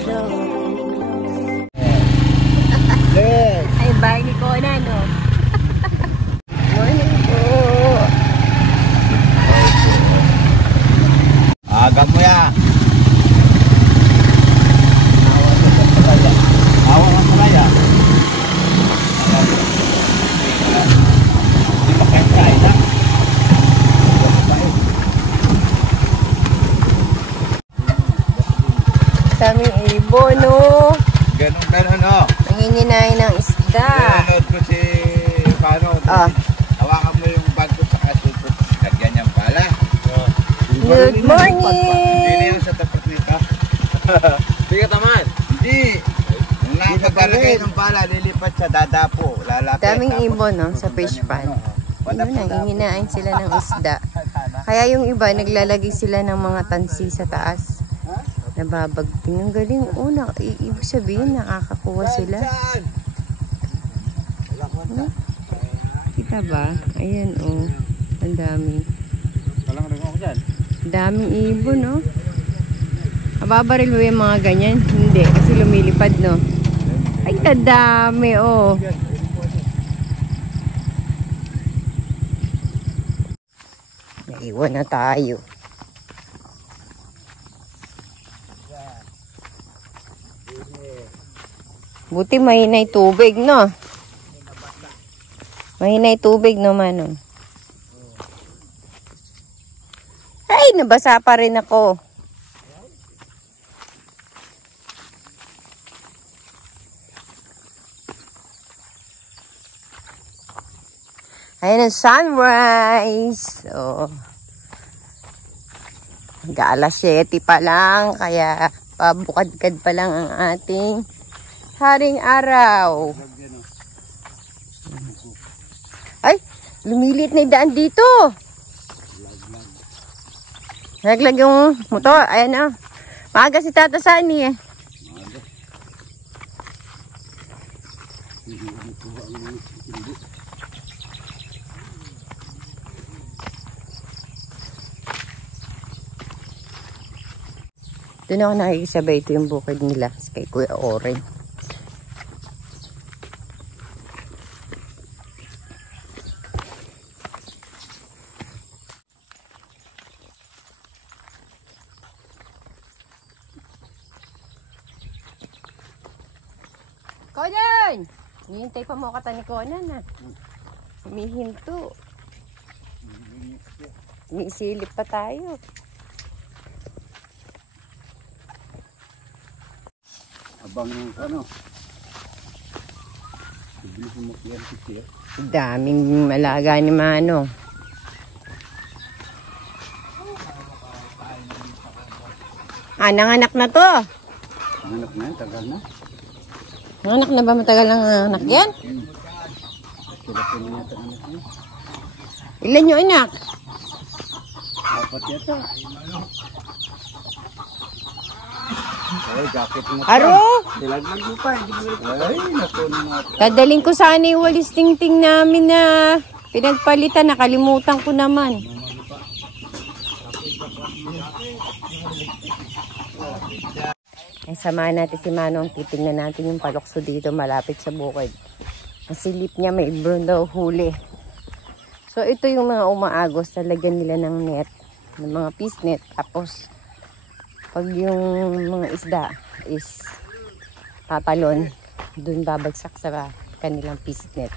close. Yes. Ay, bahay ni Kona, no? Morning po. Agam mo ya. Awa ng palaya. Di pa kain na. Saming ibon, no? Ganun, oh. Nanginginay ng isda. Nanonood ko si Pano. Hawakan mo yung bag ko sa kasupot. Lagyan niyang pala. Good morning! Hindi yan sa tapat nito. Hindi ka tamad. Hindi. Nung nakapaglalagay ng pala, lilipat sa dadapo. Lalapit. Daming ibon, no? Sa fish pond. Yun, nanginginain sila ng isda. Kaya yung iba, naglalagay sila ng mga tansi sa taas. Nababagting. Ang galing. Una, ibig sabihin, nakakakuha sila. Kita ba? Ayan, oh. Ang dami. Daming ibon, no? Mababaril mo yung mga ganyan? Hindi, kasi lumilipad, no? Ay, kadami, oh. Naiwan na tayo. Buti mahinay tubig, no? Mahinay tubig, no, Manong? Ay, nabasa pa rin ako. Ayan ang sunrise. So, alas 7 pa lang, kaya pabukad-kad pa lang ang ating haring araw. Ay, lumilit na yung daan dito. Naglag yung motor. Ayan na. Maaga si Tata Sani eh. Doon ako nakikisabay. Ito yung bukid nila kay Kuya Oren. Conan! Hihintay pa mo kata ni Conan, ha? Humihinto. Umisilip pa tayo. Abang ng ano. Daming malaga ni Mano. Nanganak na to. Nanganak na, tagal na. Nanganak na ba, matagal ang anak yan? Ilan yung anak? 4 yata. Ay, jacket mo. Aro? Dilaglag mo pa. Ay, natunan natin. Dadaling ko sana yung walis ting-ting namin na pinagpalitan. Nakalimutan ko naman. Ay, samahan natin si Manong. Titingnan natin yung palokso dito malapit sa bukid. Ang silip niya may ibon daw huli. So, ito yung mga umaagos. Talagyan nila ng net. Ng mga fish net. Tapos, pag yung mga isda is tatalon, dun babagsak sa kanilang fish net.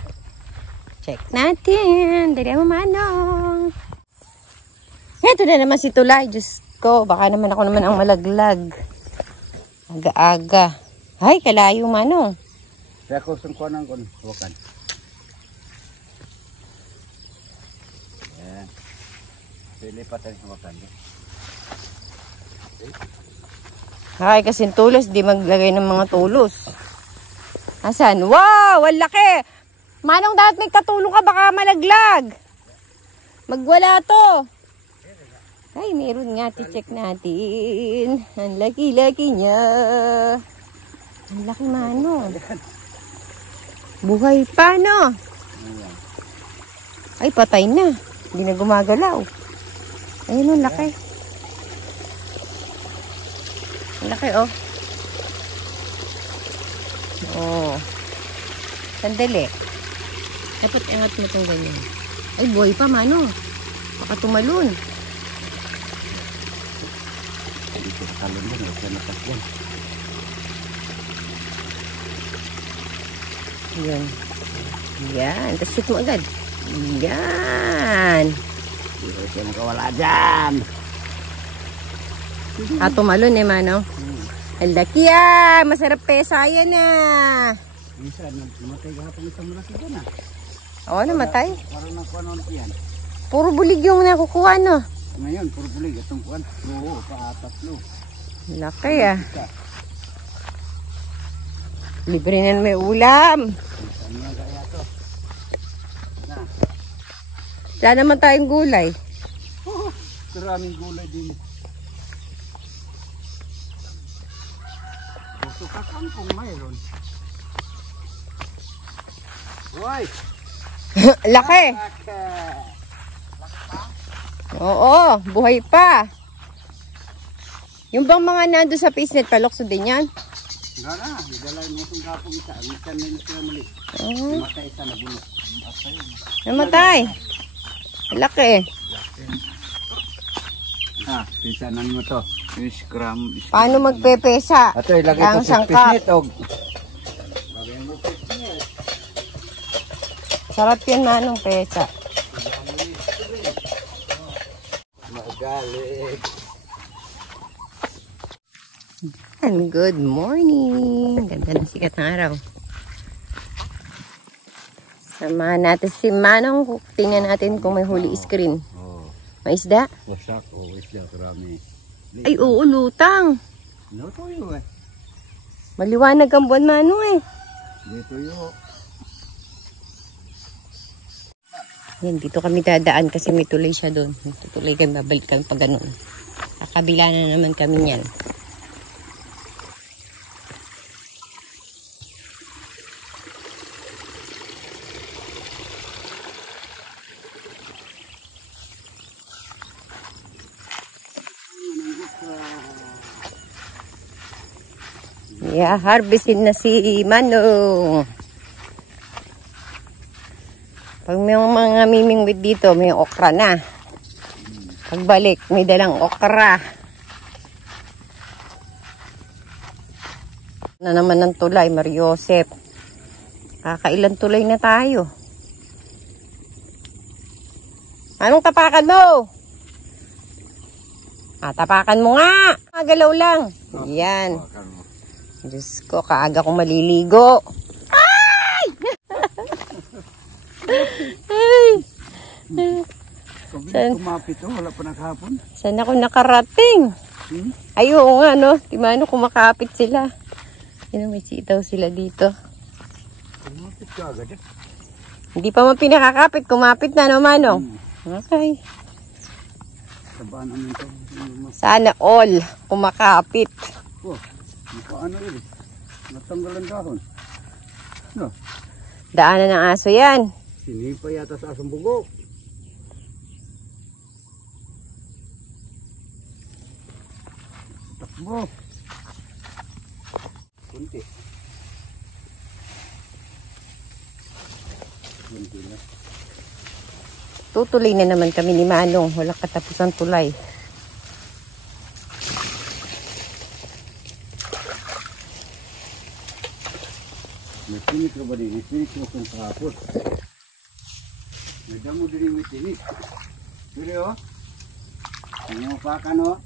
Check natin. Dali mo, Manong. Ito na naman si Tulay. Diyos ko, baka naman ako naman ang malaglag. Aga-aga. Ay, kalayo, Manong. Kaya ko sungkuanan ko. Huwakan. Ayan. Pilipat tayo sa huwakan. Ay, kasi tulos, di maglagay ng mga tulos. Asan? Wow! Ang laki! Manong, dapat may katulong ka, baka malaglag. Magwala to. Ay, meron nga. Check natin. Ang laki-laki niya. Ang laki, Manong. Buhay pa, no? Ay, patay na. Hindi na gumagalaw. Ayun, ang laki. Ang laki, oh. Oh. Sandali. Dapat angat mo itong ganyan. Ay, buhay pa, Mano. Baka tumalon. Dito sa talon din. Huwag ka natas yan. Yan. Yan. Tapos shoot mo agad. Yan. Hindi siya makawala dyan. Tumalon eh, Mano. Ang laki masarap pesa yan Minsan, namatay gapang isang malaki dyan Oo, namatay. Parang nakuha yan. Puro bulig yung nakukuha, no? Ngayon, puro bulig. Itong kuhan. Oo, paatatlo. Laki Libre na may ulam. Ano nga kaya to? Wala naman tayong gulay. Maraming gulay din. Sukakan kung mayroon. Hoy! Laki. Oo, buhay pa. Yung bang mga nando sa pisnet, palokso din yan? Nga na, idalay mo itong kapong isa. Minsan na siya muli. Namatay isa na bunot. Namatay. Laki. Pinsanan mo to. Scrum. Paano magpepesa? Ato, ilagay Ang ko sa sangkap. pisnet. Sarap yan, Manong pesa. Magalit. And good morning. Ganda ng sikat ng araw. Samahan natin si Manong. Tingnan natin kung may huli screen. May isda? Wasak o isda, karami. Ay, oo, lutang. No, tuyo Maliwanag ang buwan, Manong Dito yun. Yan, dito kami dadaan kasi may tulay siya doon. May tuloy kami, babalik kami pag ganun. Kakabila na naman kami yan. Yeah, harvestin na si Manong. Pag may mga mimingwit dito, may okra na. Pagbalik, may dalang okra. Na naman ng tulay, Mariosep. Kakailan tulay na tayo. Anong tapakan mo? Tapakan mo nga. Magalaw lang. Yan. Diyos ko, kaaga kong maliligo. Ay! Ay! Kumapit o, wala pa nakahapon. Saan ako nakarating? Ay, oo nga, no? Timano kumakapit sila. Yun, may sitaw sila dito. Kumapit ka agad Hindi pa man pinakakapit, kumapit na, no, Manong? Okay. Sabaan namin ito. Sana all kumakapit. Oh, paano yun? Natanggalan dahon. No? Daanan ng aso yan. Sinipa yata sa asong bugok. Takbo. Kunti. Kunti na. Tutuloy na naman kami ni Manong. Walang katapusan tulay. May tinik na ba din? May tinik na kung kahapon. May damo din may tinik. Siri o. Ano pa ka no?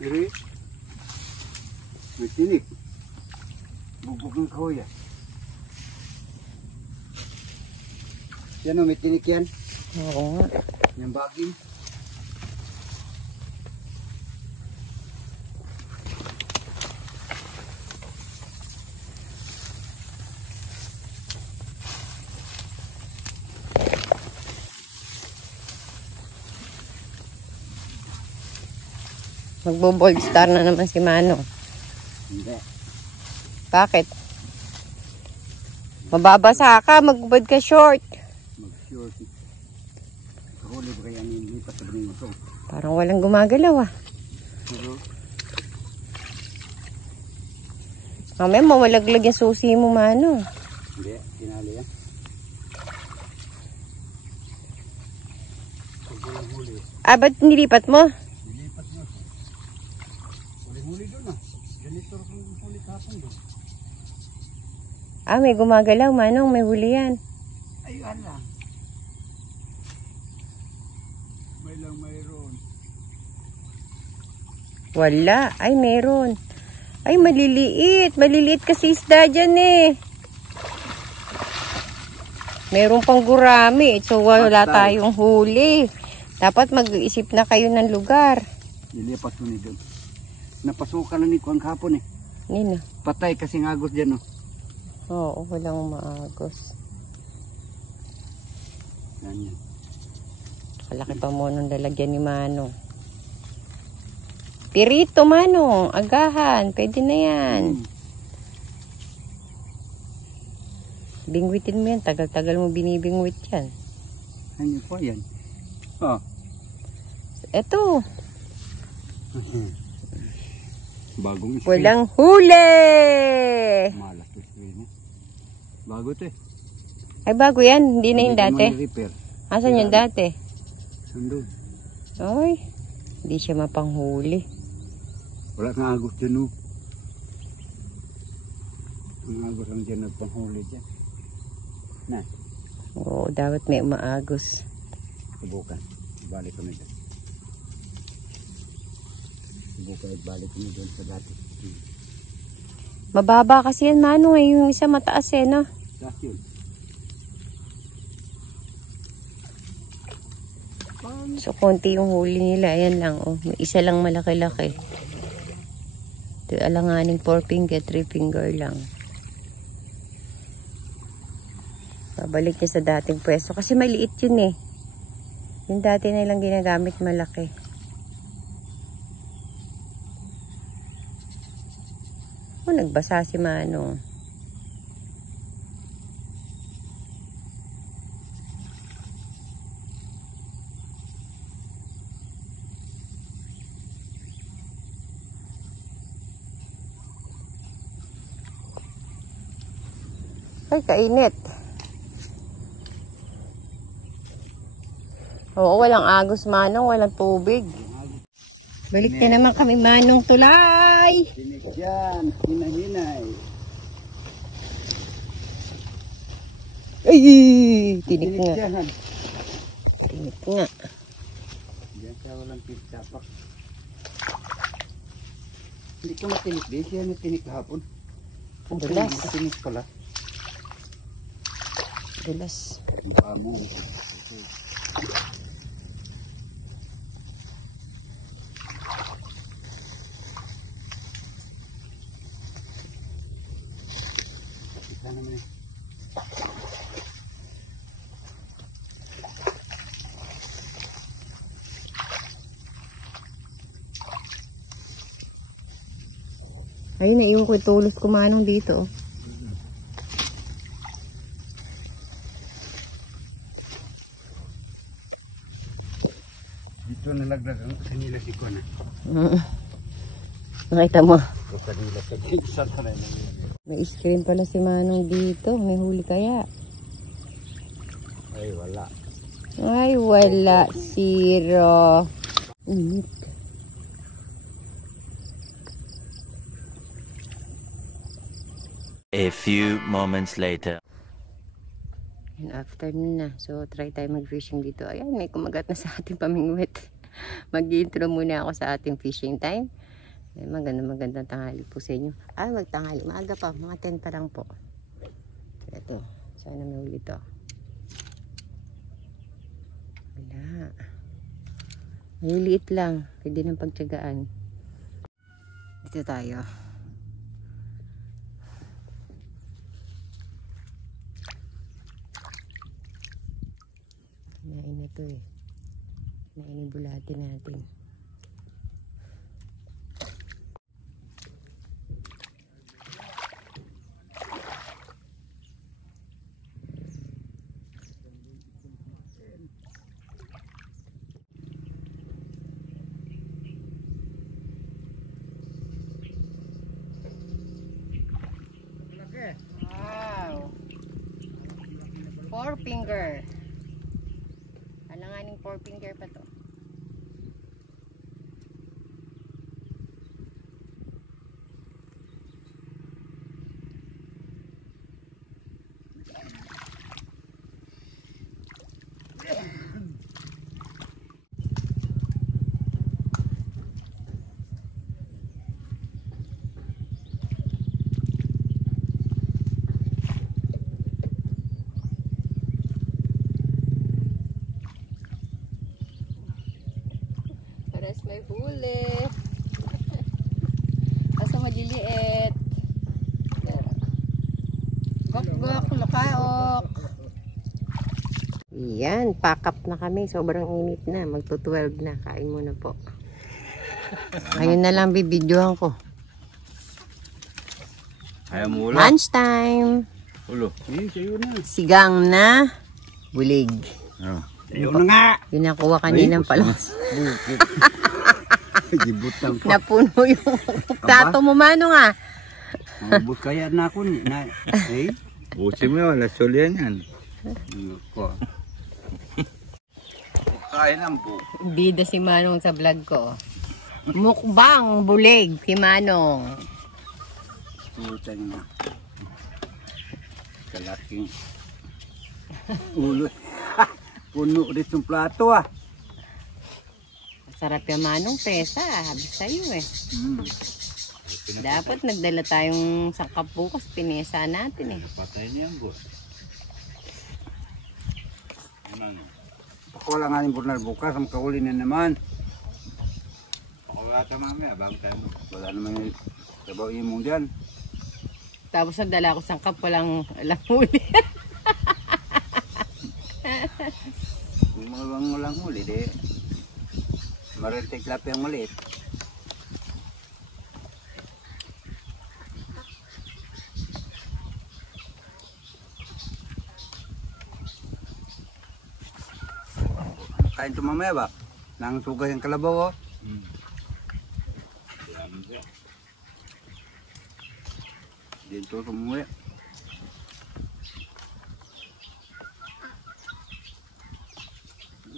Siri. May tinik. Bugbog ng kahoy. Yan o, may tinik yan. Oo nga. Yung baging. Magbo-bold star na naman si Manong. Hindi. Bakit? Mababasa ka, magbubad ka short. Mag-short. Kahuli ba kaya nilipat sa baling ito? Parang walang gumagalaw ah. Pero, Mamaya mawalaglag yung susi mo, Mano. Hindi, tinali yan. Ba't nilipat mo? Nilipat nyo. Huli-huli doon ah. Ganito rin huli kapon doon. May gumagalaw, Manong. May huli yan. Ayun lang. May lang mayroon. Wala. Ay, meron. Ay, maliliit. Maliliit kasi isda dyan eh. Meron pang gurami. So, wala tayong huli. Dapat mag-iisip na kayo ng lugar. Nilipat ko ni doon. Napasukan na ni Kuang kapon eh. Nino? Patay kasi agos dyan oh. Oo, walang maagos. Yan yan. Kalaki pa mo nung lalagyan ni Manong. Pirito, Manong. Agahan. Pwede na yan. Bingwitin mo yan. Tagal-tagal mo binibingwit yan. Ano po yan? Oh. Eto. Bagong screen. Walang huli! Malaki screen eh. Bago to eh. Ay, bago yan. Hindi na yung dati. Repair. Asan yung dati? Sandun. Ay, hindi siya mapanghuli. Wala kang agos dyan oh. Ang agos lang dyan nagpanghuli dyan. Na. Oo, dapat may umaagos. Subukan. Balik kami dyan. Subukan at balik kami dyan sa dati. Mababa kasi yan, Manong. Yung isa mataas eh, no? Dati yun. So, konti yung huli nila. Ayan lang, oh. May isa lang malaki-laki. Ito, alanganing 4 finger, 3 finger lang. Babalik niya sa dating pwesto. Kasi maliit yun eh. Yung dati na lang ginagamit malaki. Oh, nagbasa si Manong. Ay, kainit. Oo, walang agos, Manong. Walang tubig. Balik na naman kami, Manong Tulay. Tinik yan. Hinahinay. Ay, tinik nga. Yan. Tinik nga. Diyan siya walang pitsapak. Hindi ko matinik din. Siya natinik kahapon. Dulas. Tinik pala. Dulas. Mukha mo. Isa naman eh. Ayun, naiwan ko itulos ko, Manong, dito. Dito nalaglag ang kanila si Kona. Nakita mo. Kanila sa gitsa na yun. May screen pala si Manong dito. May huli kaya? Ay, wala. Ay, wala. Zero. Init. A few moments later. And afternoon na. So, try tayo mag-fishing dito. Ayan, may kumagat na sa ating pamingwit. Mag-intro muna ako sa ating fishing time. Magandang tanghali po sa inyo. Magtanghali. Maaga pa. Mga 10 pa lang po. Ito. Sana may huli to. Wala. Maliliit lang. Pwede nang pagtyagaan. Ito tayo. Kinain na to eh. Kinain yung bulate natin. Pares may huli. Kaso maliliit. Gok-gok, lukaok. Yan, pack up na kami. Sobrang init na. Magto-12 na. Kain muna po. Ayun na lang bibidyohan ko. Ayaw mo ulo. Lunch time. Ulo. Sa'yo na. Sigang na bulig. Sa'yo na nga. Yun nakuha kaninang palos. Gibutang pa. Napuno yung plato mo, Manong ah. Mabut kaya na ako. Eh? Buti mo yun, lasol yan. Ko. Kain ang bu. Bida si Manong sa vlog ko. Mukbang bulig si Manong. Putang na. Kalaking ulo. Puno dito yung plato ah. Sarap yung Manong pesa. Habis sa'yo eh. Dapat nagdala tayong sangkap bukas. Pinesa natin eh. Patay niyan, boss. Pakuha nga yung burnal bukas. Ang kauli na naman. Pakawala ka mamaya, bago tayo mo. Wala naman yung sabaw imong dyan. Tapos nagdala ko sangkap. Walang huli. Kung walang huli, di. Marintik lap yung maliit. Kain ito mamaya ba? Nang sugay ang kalabaw oh. Dito tumuwi.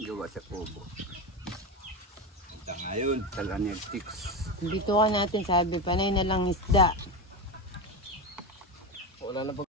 Gawa sa kubo. Ito ngayon. Talan yung tiks. Dito ka natin sabi. Panay na lang isda. Wala na pag...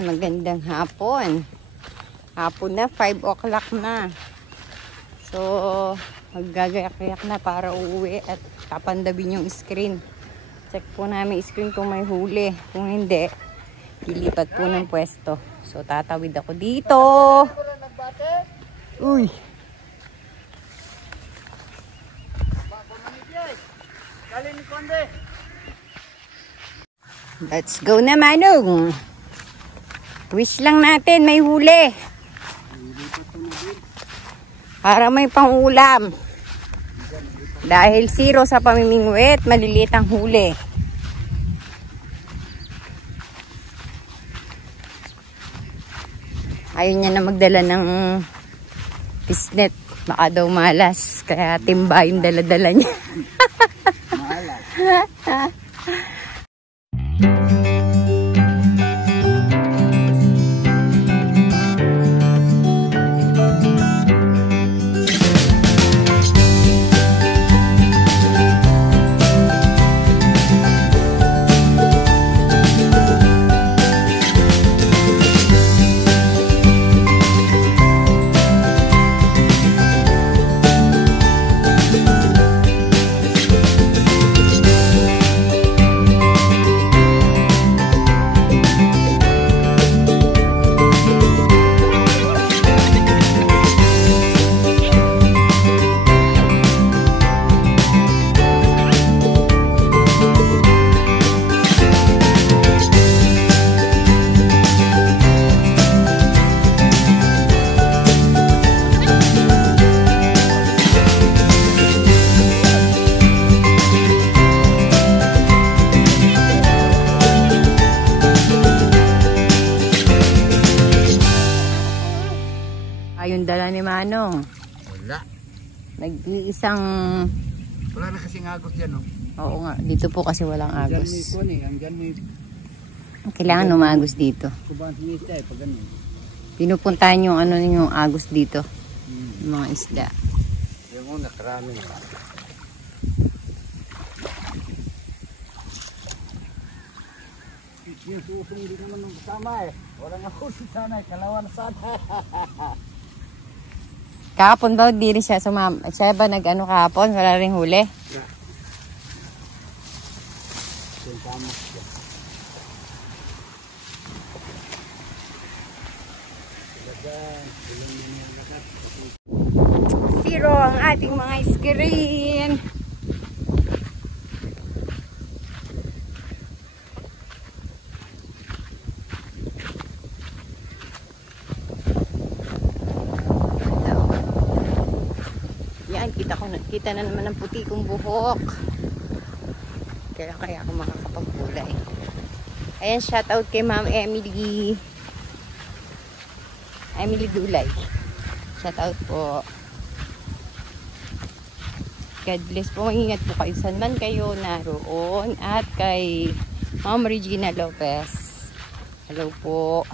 Magandang hapon. Hapon na, 5 o'clock na. So, maggagayak-gayak na para uuwi at kapandabin yung screen. Check po namin screen kung may huli. Kung hindi, ilipat po ng pwesto. So, tatawid ako dito. Uy! Let's go na, Manong! Wish lang natin may huli. Para may pang-ulam. Dahil 0 sa pamimingwit, maliliit ang huli. Ayaw niya na magdala ng pisnet. Baka daw malas. Kaya timba yung dala-dala niya. Malas. Nag-iisang... Wala na kasing agos dyan, no? Oo nga, dito po kasi walang Dyan agos. may kuwan eh. Hanggang may Kailangan umagos dito. kubang sinita eh. Pag ganun. Pinupuntahan yung ano yung agos dito. Yung mga isda. Yung muna, karami na. Yung susong hindi naman nung kasama eh. Walang ako sana eh. Kalawan sana. Kahapon ba, di rin siya sumama. Siya ba nag-ano kahapon? Wala rin huli? Yung tama siya. Zero ang ating mga screen. Yan, kita na naman ang puti kong buhok. Kaya ako makakapagkulay. Ayan, shout out kay Ma'am Emily Dulay. Shout out po. God bless po. Mag-ingat po kayo saan man kayo naroon. At kay Ma'am Regina Lopez. Hello po.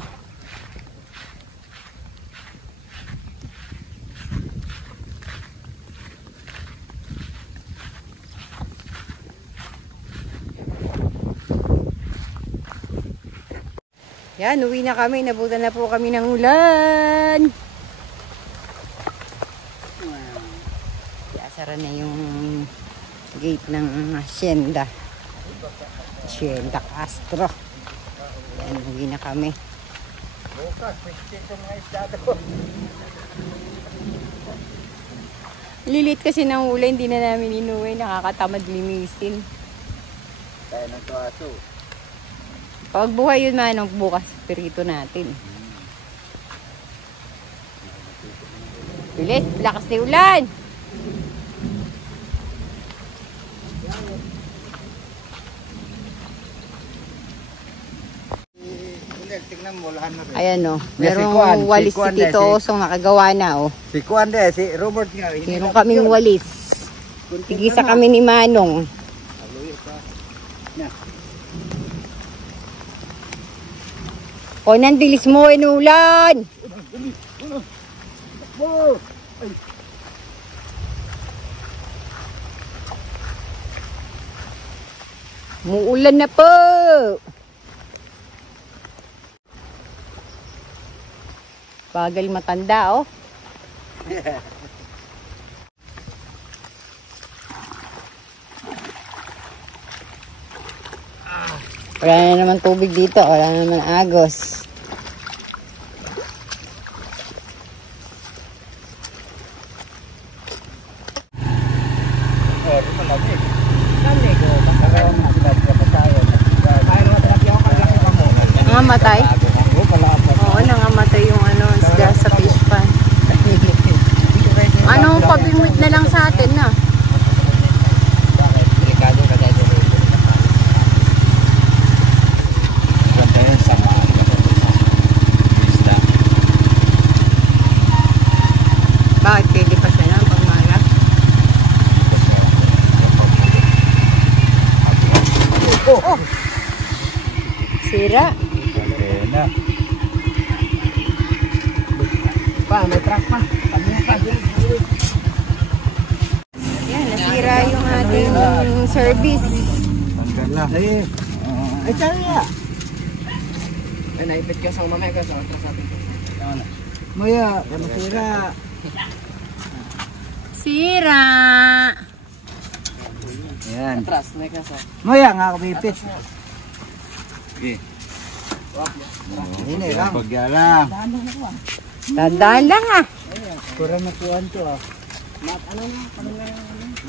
Yan, uwi na kami. Nabutan na po kami ng ulan. Sara na yung gate ng Hacienda Castro. Yan, uwi na kami. Bukas, pwede ito mga isda ko. Lilit kasi ng ulan, hindi na namin inuwi. Nakakatamad linisin. Kaya ng tuwaso. Pag buhay yun, manong bukas pirito natin. Bilis, lakas na ulan. Tingnan mo, lahan na rin. Ayan o, Kuan, merong walis si Kuan si Tito Osong nakagawa na o. Si Kuan de, si Robert nga. Meron kaming walis. Tigisa kami ni Manong. O, nandilis mo, inulan! Muulan na po! Bagal matanda, oh. Wala na naman tubig dito. Wala na naman agos. Nangamatay? Oo, nangamatay yung ano, isda sa fish pan. Ano, pabimwit na lang sa atin na. Bakit pwede pa siya na pagmalas? Oh! Sira. Pa, may truck pa. Yan, nasira yung ating service. Ang gala. Ay, tsaya. Ay, naipit ka sa mamaya ka sa atras natin. Maya, masira. Sira. Ayan. Atras, may ka sa. Maya nga ako bipit. Okay. Ini lang. Pagyala. Tandaan lang ah. Kurang na kuhan to ah.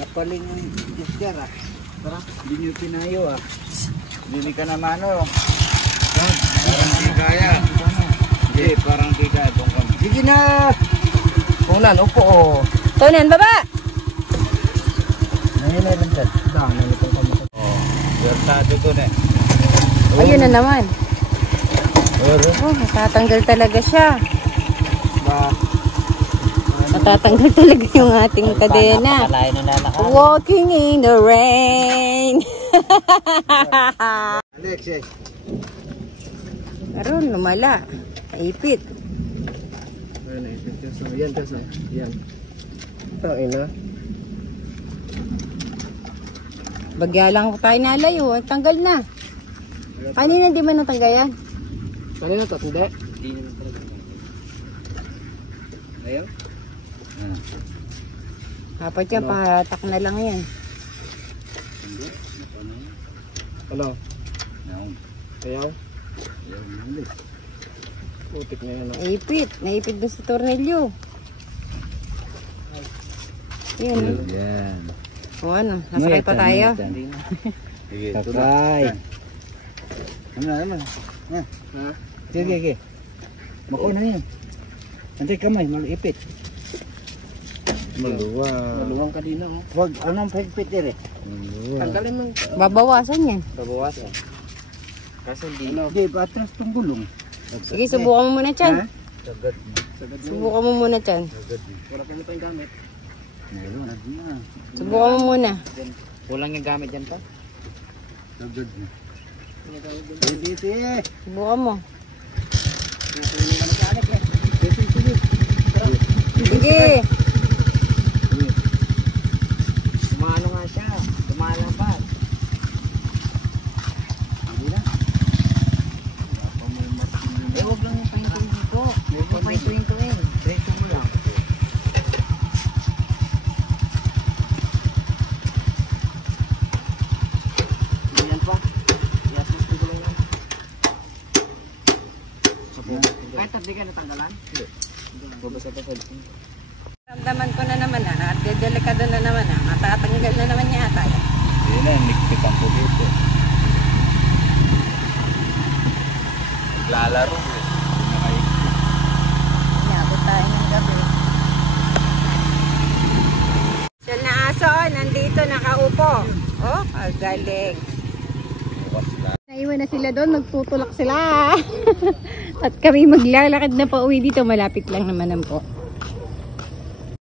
Napaling ang disgar ah. Tara, hindi nyo pinayo ah. Dili ka naman o. Parang di kaya. Hindi, parang di kaya. Sige na! Unan, upo o. Tunan, baba! Nahilay lang dyan. Daan, nalipang kami. Versado ko na. Ayun na naman. Oh, natatanggal talaga siya. Ba? Matatanggal talaga yung ating kadena. Napakalayo na lalakad. Walking in the rain. Alexis. Pero lumala. Naipit. Ay, naipit kaso. Yan kaso. Yan. Ito, ina. Bagya lang ko tayo nalayo. Tanggal na. Kanina di ba natanggal yan? Kanina to, hindi. Hindi naman talaga. Ayaw? Dapat yan, pahatak na lang yan. Ano? No. Ayaw? Ayaw mali. Putik na yan. Naipit. Naipit doon sa tornilyo. Yun. Yan. O ano, nasakay pa tayo. Sige, Sakay. Ano? Ha? Sige. Mako na yan. Nanti kamay, malipit. Maluwang. Maluwang ka din oh. Huwag, anong pagpit dire? Tanggalin mo. Babawasan yan. Babawasan. Kasi hindi. Hindi, patras tong gulong. Sige, subukan mo muna Ha? dyan. Sagad. Subukan mo muna dyan. Wala pa mo tayong gamit. Meron na. Subukan mo muna. Kulang yung gamit dyan to. Sagad na. Hindi. Subukan mo. Sige. Sumalo nga siya. Lumalabas. Eh, huwag lang yung pahintuin ko. Huwag mo pahintuin ko eh. Diretso mo lang. Yan pa. Yasus ko lang yan. Kahit hindi ka natanggalan? Hindi. Babasa-basad. Ramdaman ko na naman at delikado na naman matatanggal na naman yata yan. Yun na, nigpit ang dito. Naglalaro eh. Inabot tayo ng gabi. Siya na aso, nandito nakaupo. Oh, galing. Naiwan na sila doon, nagtutulak sila. At kami maglalakad na pa uwi dito, malapit lang naman po.